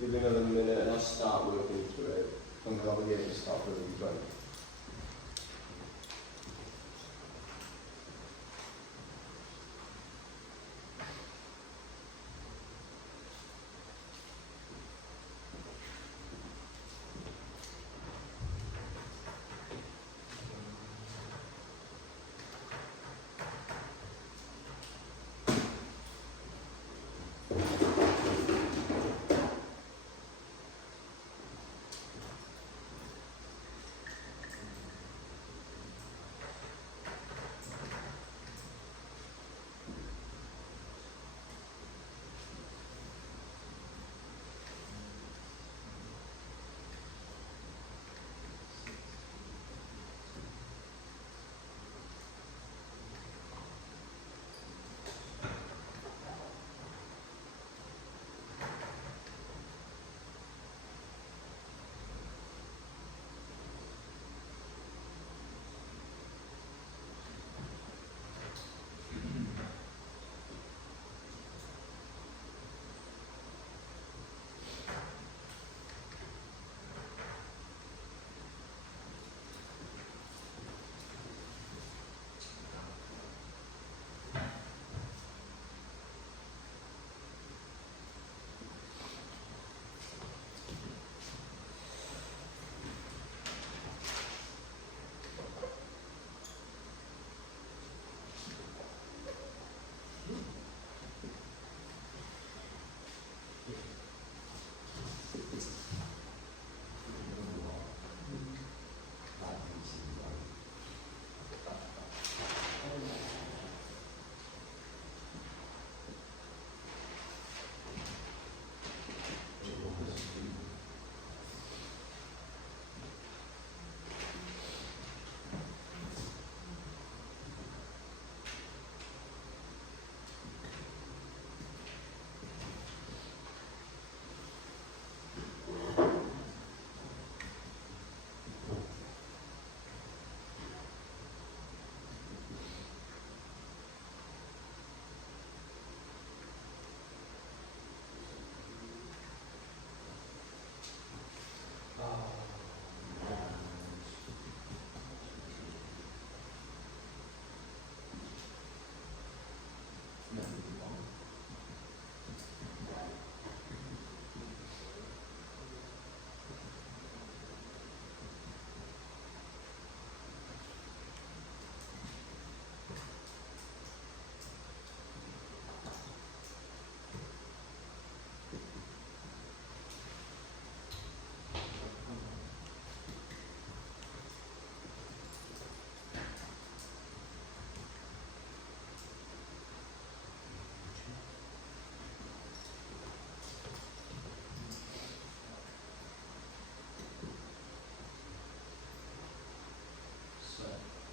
Give me another minute and I'll start working through it. And I'll be able to start working through it.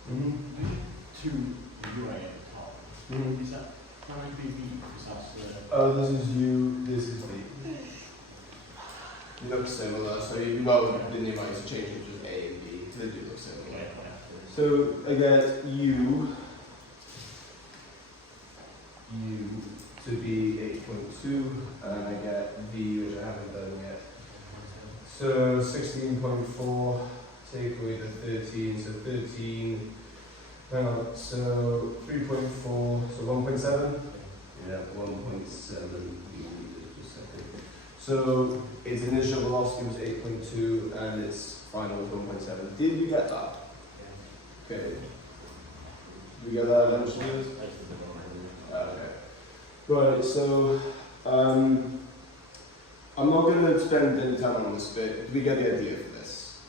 Two UA at the top. Mhm. Is that going to be V? Because that's Oh, this is U, this is V. They look similar, so you, well, then you might just change it to A and B, they do look similar. So I get U to be 8.2, and I get V, which I haven't done yet. So 16.4, take away the 13, so 13, hang on, so 3.4, so 1.7? Yeah, 1.7 meters per second. So its initial velocity was 8.2 and its final was 1.7. Did you get that? Okay. Did you get that eventually? Okay. Right, so I'm not going to spend any time on this bit. Do we get the idea for this?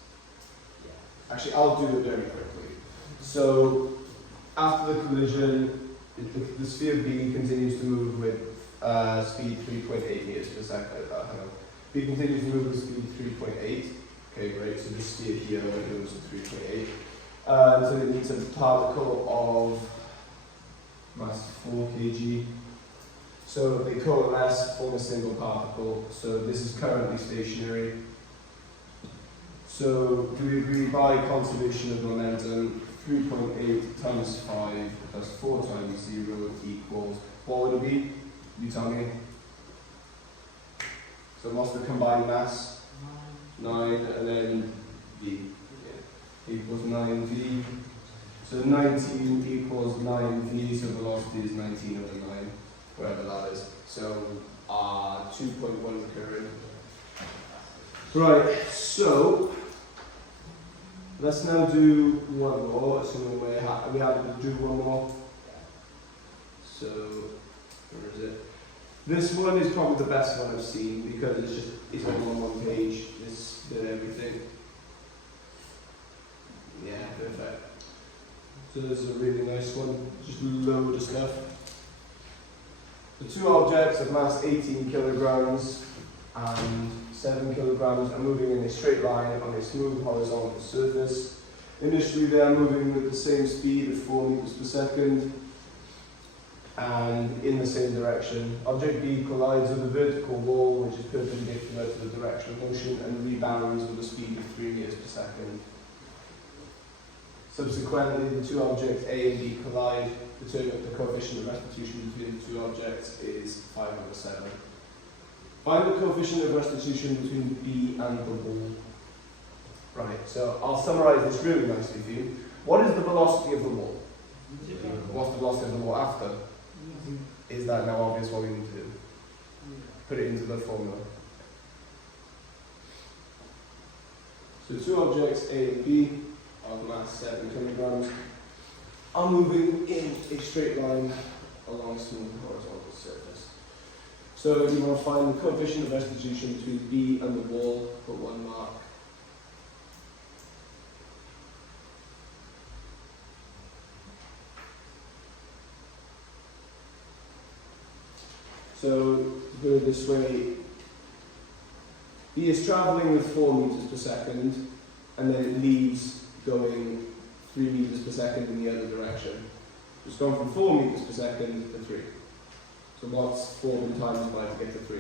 Actually, I'll do it very quickly. So after the collision, the sphere B continues to move with speed 3.8 meters per second. Hang on. B continues to move with speed 3.8. Okay, great. So this sphere here goes to 3.8. So it needs a particle of mass 4 kg. So they coalesce, form a single particle. So this is currently stationary. So do we agree by conservation of momentum? 3.8 times 5 plus 4 times 0 equals, what would it be? You tell me. So what's the combined mass? 9, and then V. Yeah. Equals 9V. So 19 equals 9V, so velocity is 19 over 9, wherever that is. So 2.1 occurring. Right, so let's now do one more, assuming we happy to do one more. So, where is it? This one is probably the best one I've seen because it's all on one page. It's did everything. Yeah, perfect. So this is a really nice one, just load of stuff. The two objects of mass 18 kilograms and 7 kilograms are moving in a straight line on a smooth horizontal surface. Initially they are moving with the same speed of 4 meters per second and in the same direction. Object B collides with a vertical wall which is perpendicular to the direction of motion and rebounds with a speed of 3 meters per second. Subsequently, the two objects A and B collide. The coefficient of restitution between the two objects is 5 over 7. Find the coefficient of restitution between B and the wall. Right, so I'll summarise this really nicely for you. What is the velocity of the wall? What's the velocity of the wall after? Is that now obvious what we need to do? Put it into the formula. So two objects A and B of mass 7 kilograms are moving in a straight line along a smooth horizontal surface. So you want to find the coefficient of restitution between B and the wall, put 1 mark. So to put it this way, B is travelling with 4 meters per second and then it leaves going 3 meters per second in the other direction. It's gone from 4 meters per second to 3. So what's 4 times by to get to 3?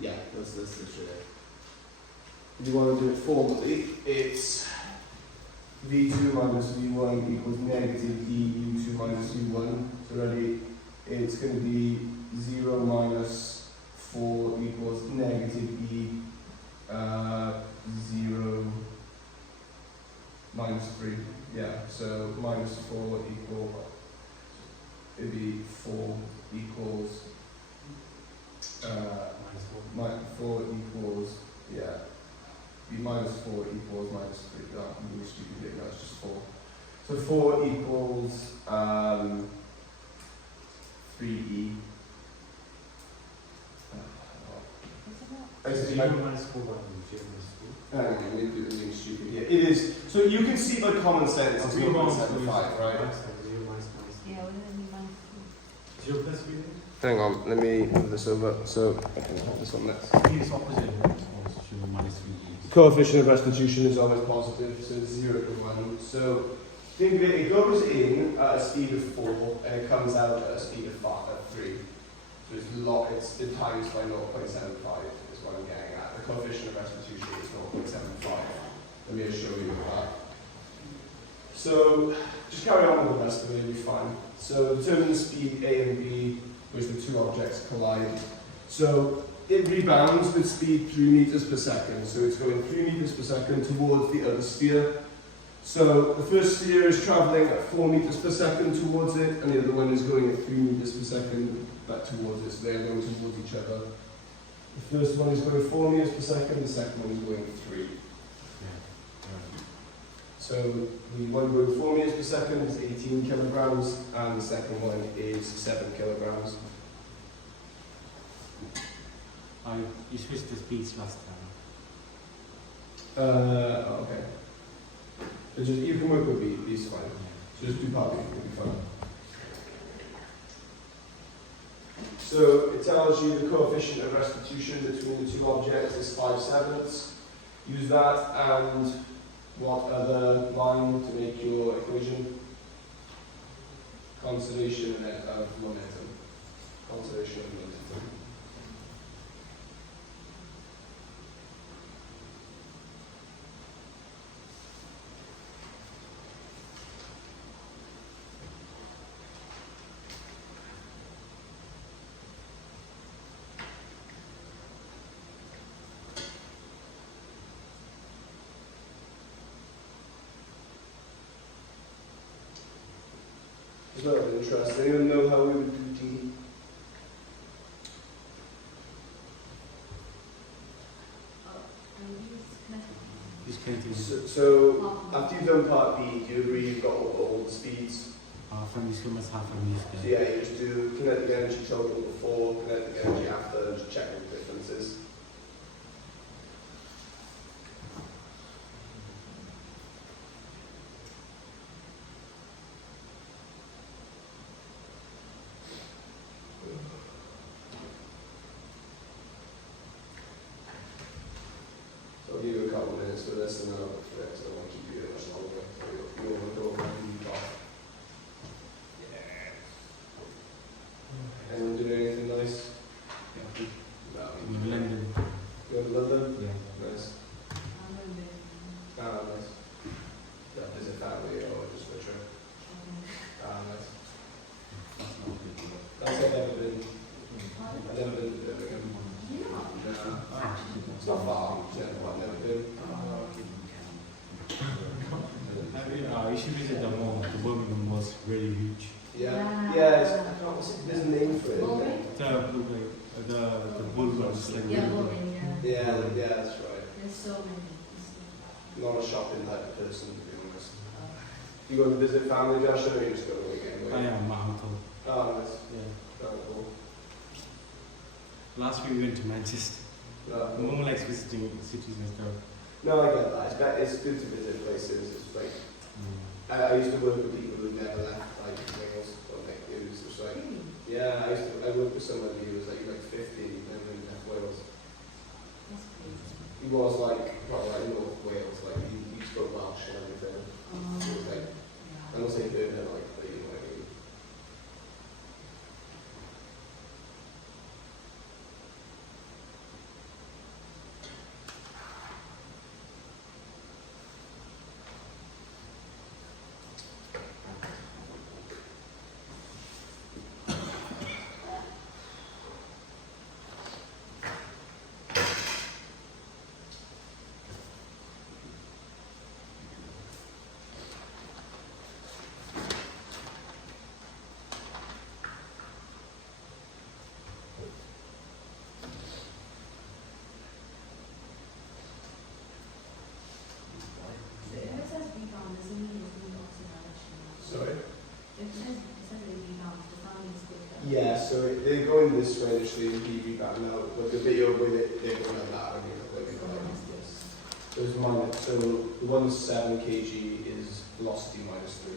Yeah, that's literally it. If you want to do it formally, it's V2 minus V1 equals negative dU2 minus U1. So ready, it's going to be 0 minus 4 equals negative E 0 minus 3. Yeah, so minus 4 equal, it'd be 4 equals, minus 4 equals, yeah, be minus 4 equals minus 3. Oh, I'm really stupid here, that's just 4. So 4 equals 3E. Isn't it? I'm really stupid here. It is, so you can see by common sense, it's 3.75, right? Yeah, wouldn't it be minus 0 plus V? Hang on, let me move this over so I can have this on next. It's opposite. So the minus 3 is. Coefficient of restitution is always positive, so it's 0 to 1. So think of it, it goes in at a speed of 4 and it comes out at a speed of 3. So it's the times by 0.75 is what I'm getting at. The coefficient of restitution is 0.75. Let me just show you that. So just carry on with the rest of it, you'll be fine. So determine the speed A and B, which the two objects collide. So it rebounds with speed 3 meters per second. So it's going 3 meters per second towards the other sphere. So the first sphere is traveling at 4 meters per second towards it, and the other one is going at 3 meters per second back towards it. So they're going towards each other. The first one is going 4 meters per second, the second one is going 3. So the one going 4 meters per second is 18 kilograms, and the second one is 7 kilograms. You switched the speeds last time. Okay. But just, you can work with these fine. So just do part B, it'll be fine. So it tells you the coefficient of restitution between the two objects is 5/7. Use that and what other line to make your equation? Conservation of momentum. Conservation of momentum. It's not of interest. Anyone know how we would do D? This connecting So after you've done part B, do you agree you've got all the speeds? from this one must have from this So guy. yeah, you just do kinetic energy total before, kinetic energy after, and just check the differences. So I'll give you a couple minutes for this and then I'll look for it, so I won't keep you here much longer. You want to go over and you off. Anyone doing anything nice? No. In London. Go to London? Yeah. Nice. Ah, nice. Yeah, visit family or just a trip? Ah, nice. That's I've never been. I've never been to Birmingham. Nah. It's not far. I've never been. You should visit the mall. The Birmingham was really huge. Yeah. Yeah, it's, I can't, there's a name for it, isn't there? The bull was like Yeah, really Bowling, yeah. Yeah, that's right. There's so many. Not a shopping type of person, to be honest. You go to visit family, Josh, or you just go to the weekend? I am my uncle. Oh, nice. Yeah. Oh, cool. Last week we went to Manchester. No, No one likes visiting cities and stuff. no, I get that. It's good to visit places. It's like, I used to work with people who never left, like, Wales, or like, it was just like, yeah, I worked with somebody who was like 50 and never left Wales. That's crazy. He was like, probably like North Wales, like, he spoke Welsh and everything. He was like, I don't say Birmingham, like, but you know what I mean. If it says rebound, doesn't mean it's in the opposite direction. Sorry? If it says it rebounds, the sound is quicker. Yeah, so they're going this way initially, and he rebound now, but the video with it, they're going like that, and you're like, So like it's this. There's minus, so the 1.7 kg is velocity minus 3.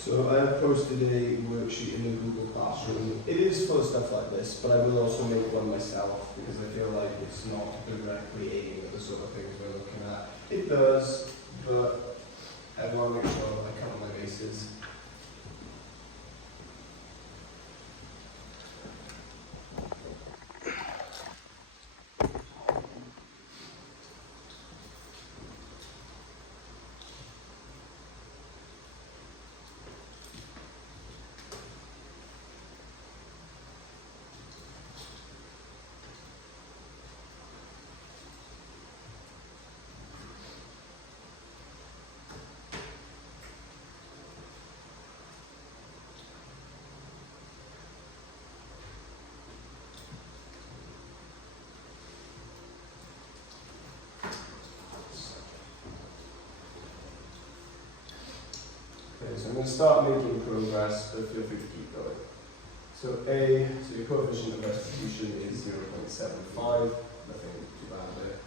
So I have posted a worksheet in the Google Classroom. It is full of stuff like this, but I will also make one myself because I feel like it's not directly aiming at the sort of things we're looking at. It does, but I want to make sure I cover my bases. Okay, so I'm going to start making progress, but feel free to keep going. So your coefficient of restitution is 0.75, nothing too bad there.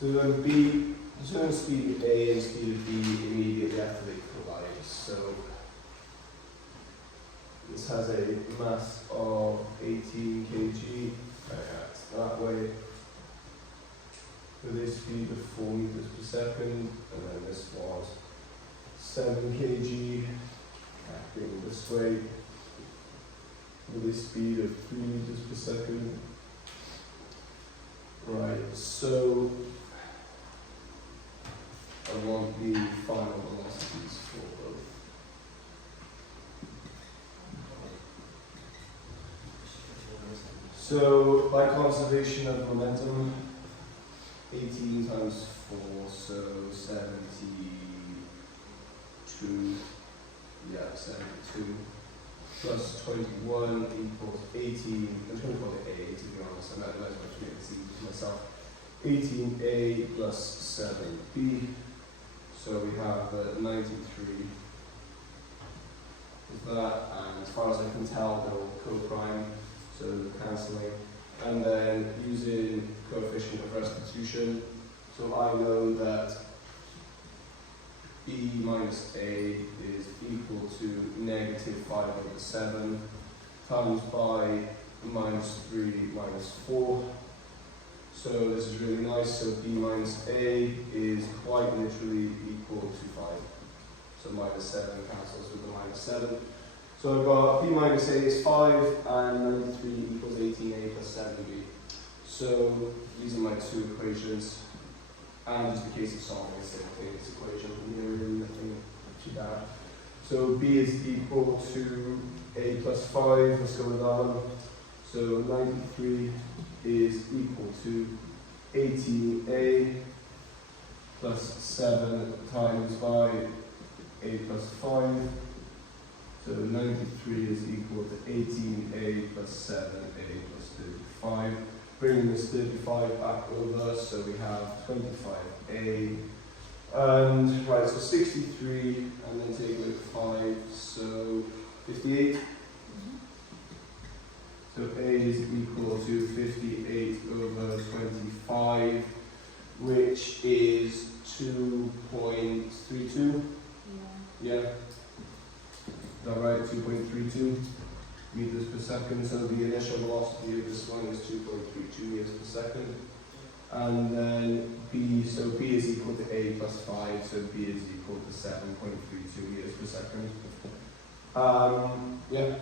So then B, determine speed of A and speed of B immediately after they collide. So this has a mass of 18 kg, that way, with a speed of 4 meters per second, and then this was 7 kg, acting this way, with a speed of 3 meters per second. Right, so I want the final velocities for both. So by conservation of momentum, 18 times 4, so 72, yeah, 72, plus 21 equals 18, I'm going to call it A to be honest, I might as well make this easy for myself. 18A plus 7B, so we have 93 is that, and as far as I can tell they'll co-prime, so cancelling, and then using coefficient of restitution, so I know that B minus A is equal to negative 5/7 times by minus 3 minus 4. So this is really nice, so B minus A is quite literally equal to 5. So minus 7 cancels with the minus 7. So I've got B minus A is 5 and 93 equals 18A plus 7B. So these are my two equations. And just in case of solving a simultaneous equation, really nothing too bad. So B is equal to A plus 5, let's go with that one. So 93 is equal to 18A plus 7 times by A plus 5. So 93 is equal to 18A plus 7A plus 35. Bringing this 35 back over, so we have 25A. And right, so 63, and then take away 5, so 58. So A is equal to 58 over 25, which is 2.32. Yeah. Is that right? 2.32 meters per second. So the initial velocity of this one is 2.32 meters per second. And then B, so B is equal to A plus 5, so B is equal to 7.32 meters per second. Yeah.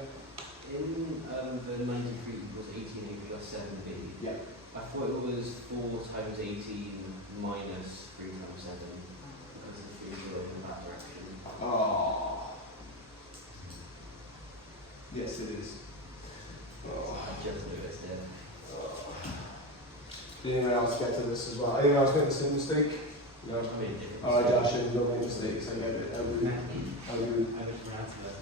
In the 93 equals 18A plus 7B, Yeah. I thought it was 4 times 18 minus 3 times 7. Because the 3 go in that direction. Oh. Yes, it is. Oh. I just noticed it. Did anyone else get to this as well? Anyone else make the same mistake? No. I mean, different. Alright, Josh, you don't make mistakes. I get it. I would. I just ran to that.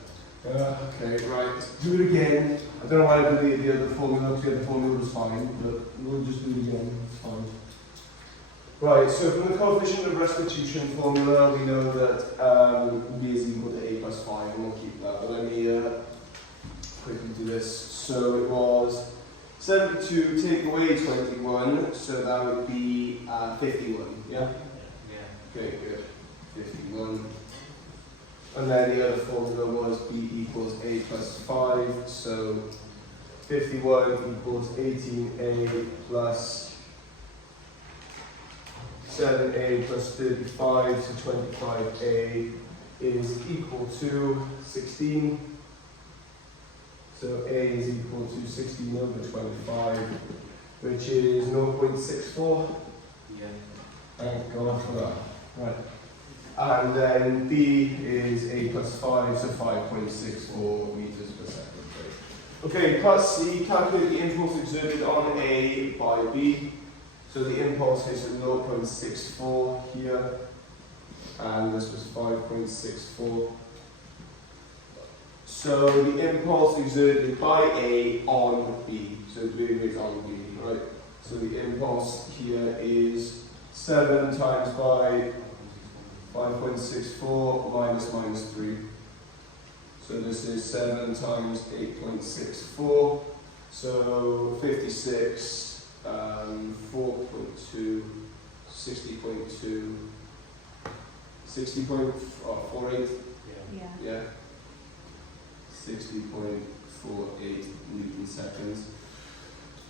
Okay, right. Let's do it again. I don't know why I believe the other formula, because the other formula was fine, but we'll just do it again. It's fine. Right, so from the coefficient of restitution formula, we know that B is equal to A plus 5, and we'll keep that. But let me quickly do this. So it was 72 take away 21, so that would be 51, yeah? Yeah. Okay, good. 51. And then the other formula was B equals A plus 5, so 51 equals 18A plus 7A plus 35, so 25A is equal to 16. So A is equal to 16 over 25, which is 0.64. Yeah. Thank God for that. Right. And then B is A plus 5, so 5.64 meters per second. Right. Okay, plus C, calculate the impulse exerted on A by B. So the impulse is 0.64 here, and this was 5.64. So the impulse exerted by A on B, so it's really on B, right? So the impulse here is 7 times by 5.64 minus 3. So this is 7 times 8.64, so 56, 4.2, 60.2, 60.48, Yeah. yeah, 60.48 Newton seconds.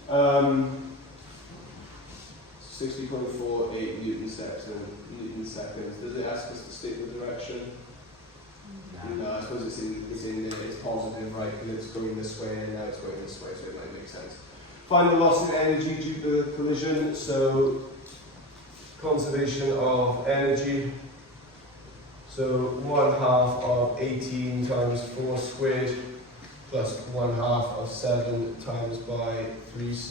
60.48 Newton seconds. Does it ask us to state the direction? No, I suppose it's positive, right? And it's going this way, and now it's going this way, so it might make sense. Find the loss in energy due to the collision. So conservation of energy. So 1/2 of 18 times 4 squared plus 1/2 of 7 times by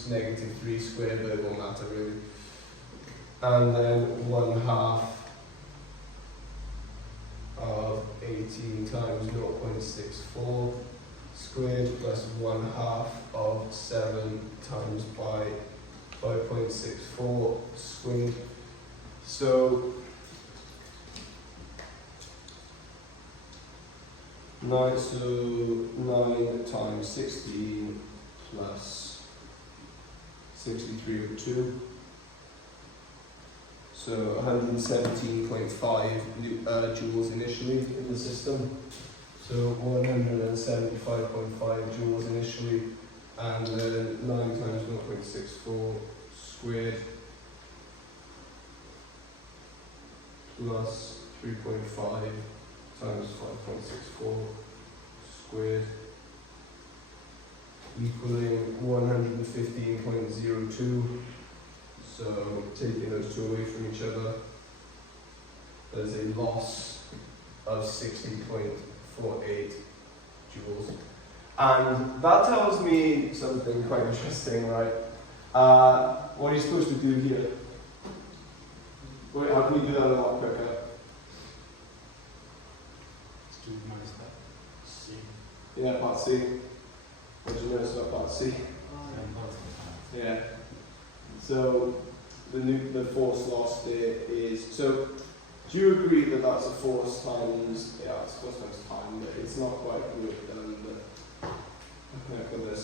negative 3 squared, but it won't matter really. And then 1/2 of 18 times 0.64 squared plus 1/2 of 7 times by 5.64 squared. So 9 times 16 plus 63 over 2. So 117.5 joules initially in the system. So 175.5 joules initially, and then 9 times 0.64 squared plus 3.5 times 5.64 squared equaling 115.02. So taking those two away from each other, there's a loss of 60.48 joules. And that tells me something quite interesting, right? What are you supposed to do here? Wait, how can we do that a lot quicker? Let's do minus that. C. Yeah, part C. What did you notice about part C? Yeah. So the force loss there is, so do you agree that that's a force times, yeah, it's force times time, but it's not quite good done, but look at this.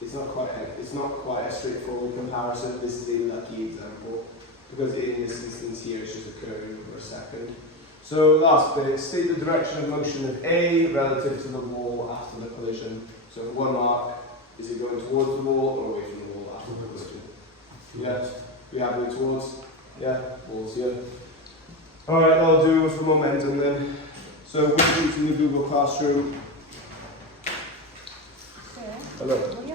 It's not quite a straightforward comparison. This is a lucky example, because in this instance here it's just occurring over a second. So last bit, state the direction of motion of A relative to the wall after the collision. So 1 mark, is it going towards the wall or away from the wall after the collision? Yeah, we have it towards, yeah, wall's here. Alright, that'll do for momentum then. So we're using the Google Classroom. Sarah, Hello. what